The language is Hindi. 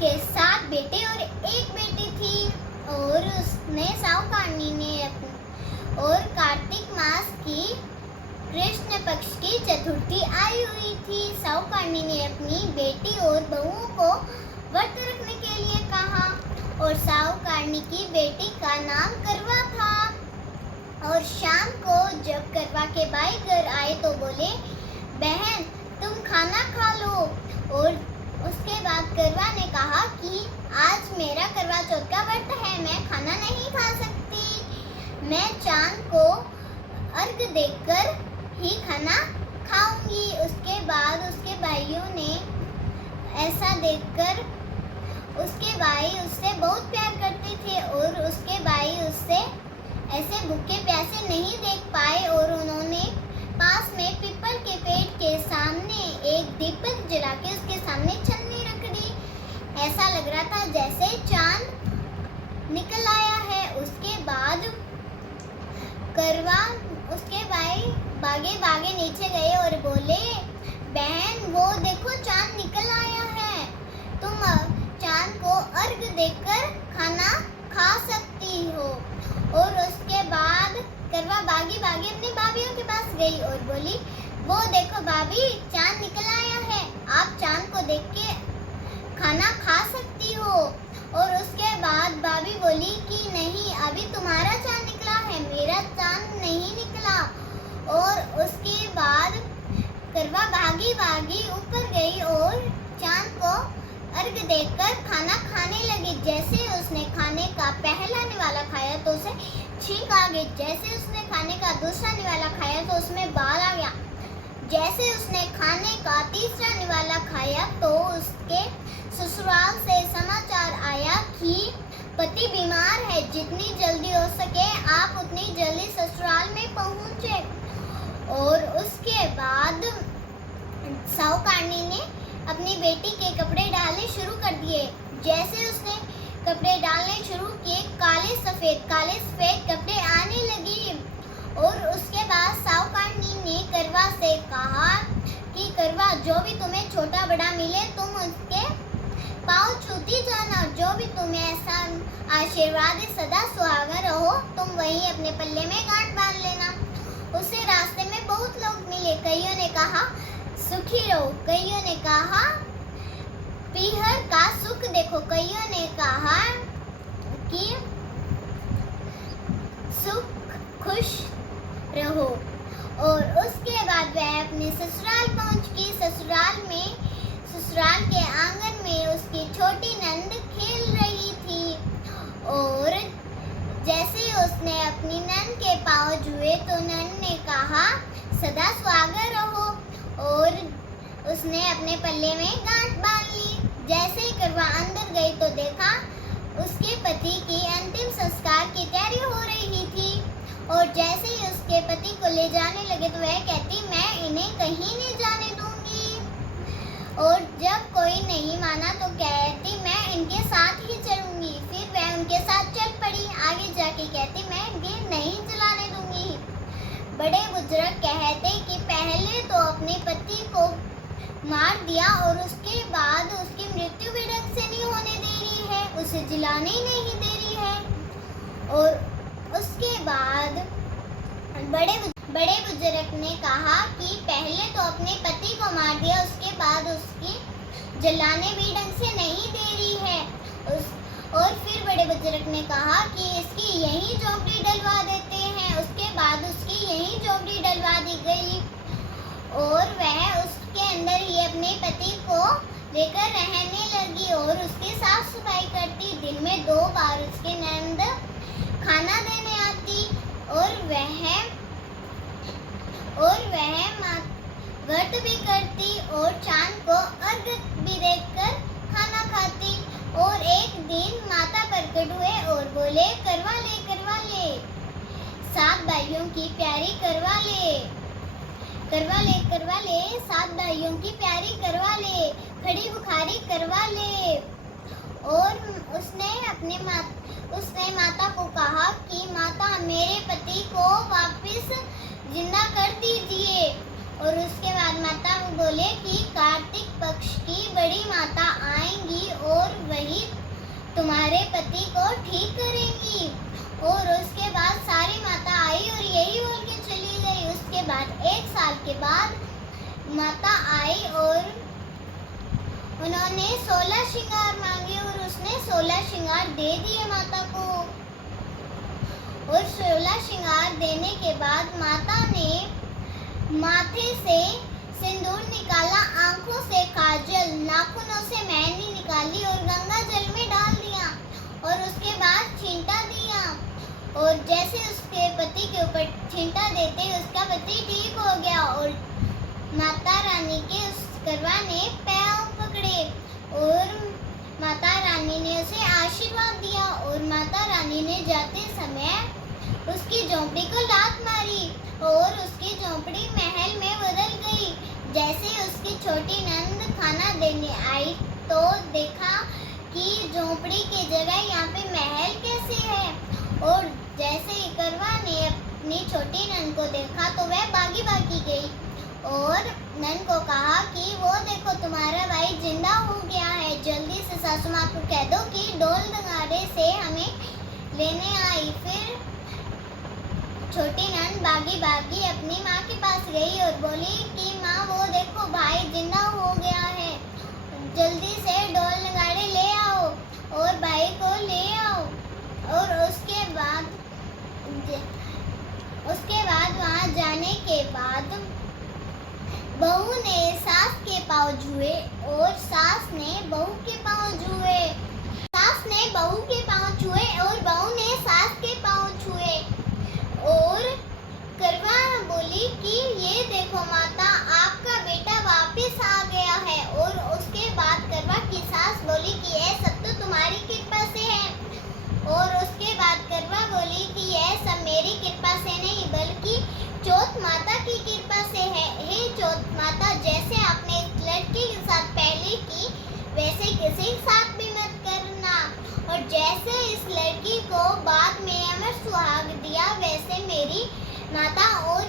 उसके 7 बेटे और 1 बेटी थी। और उसने साहूकारनी ने और कार्तिक मास की कृष्ण पक्ष की चतुर्थी आई हुई थी। साहूकारनी ने अपनी बेटी और बहुओं को व्रत रखने के लिए कहा और साहूकारनी की बेटी का नाम करवा था। और शाम को जब करवा के भाई घर आए तो बोले, बहन तुम खाना खा लो। और उसके बाद करवा ने कहा कि आज मेरा करवा चौथ का व्रत है, मैं खाना नहीं खा सकती, मैं चांद को अर्घ देकर ही खाना खाऊंगी। उसके बाद उसके भाइयों ने ऐसा देखकर उसके भाई उससे बहुत प्यार करते थे और उसके भाई उससे ऐसे भूखे प्यासे नहीं देख पाए और उन्होंने पास में पीपल के पेड़ के सामने एक दीपक जला के उसके सामने छन्नी रख दी। ऐसा लग रहा था जैसे चांद निकल आया है। उसके बाद करवा उसके भाई भागे भागे नीचे गए और बोले, बहन वो देखो चांद निकल आया है, तुम चांद को अर्घ देकर खाना खा सकती हो। और उसके बाद करवा भागी भागी अपनी भाभीयों के पास गई और बोली, वो देखो भाभी चांद निकल आया है, आप चांद को देख के खाना खा सकती हो। और उसके बाद भाभी बोली कि नहीं, अभी तुम्हारा चांद निकला है, मेरा चांद नहीं निकला। और उसके बाद करवा भागी भागी ऊपर गई और चांद को अर्घ देकर खाना खाने लगी। जैसे उसने खाने का पहला निवाला खाया तो उसे छींक आ गई। जैसे उसने खाने का दूसरा निवाला खाया तो उसमें बाल आ गया। जैसे उसने खाने का तीसरा निवाला खाया तो उसके ससुराल से समाचार आया कि पति बीमार है, जितनी जल्दी हो सके आप उतनी जल्दी ससुराल में पहुंचे। और उसके बाद साहूकारनी ने अपनी बेटी के कपड़े डालने शुरू कर दिए। जैसे उसने कपड़े डालने शुरू किए, काले सफेद कपड़े आने लगे। और उसके बाद साहूकारनी ने करवा से कहा कि करवा, जो भी तुम्हें छोटा बड़ा मिले तुम उसके पाँव छूती जाना, जो भी तुम्हें ऐसा आशीर्वाद सदा सुहागा रहो, तुम वही अपने पल्ले में गांठ बांध लेना। उसे रास्ते में बहुत लोग मिले, कईयों ने कहा सुखी रहो, कईयों ने कहा पीहर का सुख देखो, कईयों ने कहा कि सुख खुश रहो। और उसके बाद वह अपने ससुराल पहुंच गई। ससुराल के आंगन में उसकी छोटी नंद खेल रही थी। और जैसे उसने अपनी नंद के पाँव छुए तो नंद ने कहा सदा सुहागा रहो। और उसने अपने पल्ले में गांठ बांध ली। जैसे ही करवा अंदर गई तो देखा उसके पति की अंतिम संस्कार की तैयारी हो रही थी। और जैसे ही उसके पति को ले जाने लगे तो वह कहती, मैं इन्हें कहीं नहीं जाने दूंगी। और जब कोई नहीं माना तो कहती, मैं इनके साथ ही चलूंगी। फिर वह उनके साथ चल पड़ी। आगे जाके कहती, मैं इन्हें नहीं चलाने दूंगी। बड़े बुजुर्ग कहते कि पहले तो अपने पति को मार दिया और उसके बाद उसकी मृत्यु भी ढंग से नहीं होने दे रही है, उसे जिलाने ही नहीं दे रही है। और उसके बाद बड़े बुजुर्ग ने कहा कि पहले तो अपने पति को मार दिया, उसके बाद उसकी जलाने भी ढंग से नहीं दे रही है। और फिर बड़े बुजुर्ग ने कहा कि इसकी यही झोंपड़ी डलवा देते हैं। उसके बाद उसकी यही झोंपड़ी डलवा दी गई और वह उसके अंदर ही अपने पति को लेकर रहने लगी और उसकी साफ सफाई करती। दिन में 2 बार उसके नंद खाना देने आती और वह व्रत भी करती और चांद को अर्घ भी देकर खाना खाती। और एक दिन माता प्रकट हुए और बोले, करवा ले 7 भाइयों की प्यारी करवा ले 7 भाइयों की प्यारी करवा ले, खड़ी बुखारी करवा ले। और उसने माता को कहा कि माता मेरे पति को वापस जिंदा कर दीजिए। और उसके बाद माता बोले कि कार्तिक पक्ष की बड़ी माता आएंगी और बाद 1 साल के बाद माता आई और उन्होंने 16 श्रृंगार मांगे और उसने 16 श्रृंगार दे दिए माता को। और 16 श्रृंगार देने के बाद माता ने माथे से सिंदूर निकाला, आंखों से काजल, नाखूनों से मेहंदी निकाली और गंगा जल में डाल दिया और उसके बाद छींटा दिया। और जैसे उसके पति के ऊपर छींटा देते उसका पति ठीक हो गया और माता रानी के उस करवा ने पैर पकड़े और माता रानी ने उसे आशीर्वाद दिया और माता रानी ने जाते समय उसकी झोंपड़ी को लात मारी और उसकी झोंपड़ी महल में बदल गई। जैसे उसकी छोटी नंद खाना देने आई तो देखा कि झोंपड़ी की जगह यहाँ पे महल कैसे है। और जैसे ही करवा ने अपनी छोटी नंद को देखा तो वह भागी भागी गई और नंद को कहा कि वो देखो तुम्हारा भाई जिंदा हो गया है, जल्दी से सासू माँ को कह दो कि ढोल नगाड़े से हमें लेने आई। फिर छोटी नंद भागी भागी अपनी माँ के पास गई और बोली कि माँ वो देखो भाई जिंदा हो गया है, जल्दी से ढोल नगाड़े ले आओ और भाई को ले आओ। और उसके बाद वहाँ जाने के बाद बहू ने सास के पाँव छुए और सास ने बहू के पाँव छुए। सास ने बहू के पाँव छुए और बहू ने सास के पाँव छुए। और करवा बोली कि ये देखो माता आपका बेटा वापस आ गया है। और उसके बाद करवा की सास बोली कि यह सब तो तुम्हारी कृपा से है। और उसके बाद करवा बोली कि यह सब मेरी कृपा से नहीं बल्कि चौथ माता की कृपा से है। हे चौथ माता, जैसे आपने इस लड़की के साथ पहले की वैसे किसी के साथ भी मत करना और जैसे इस लड़की को बाद में अमर सुहाग दिया वैसे मेरी माता और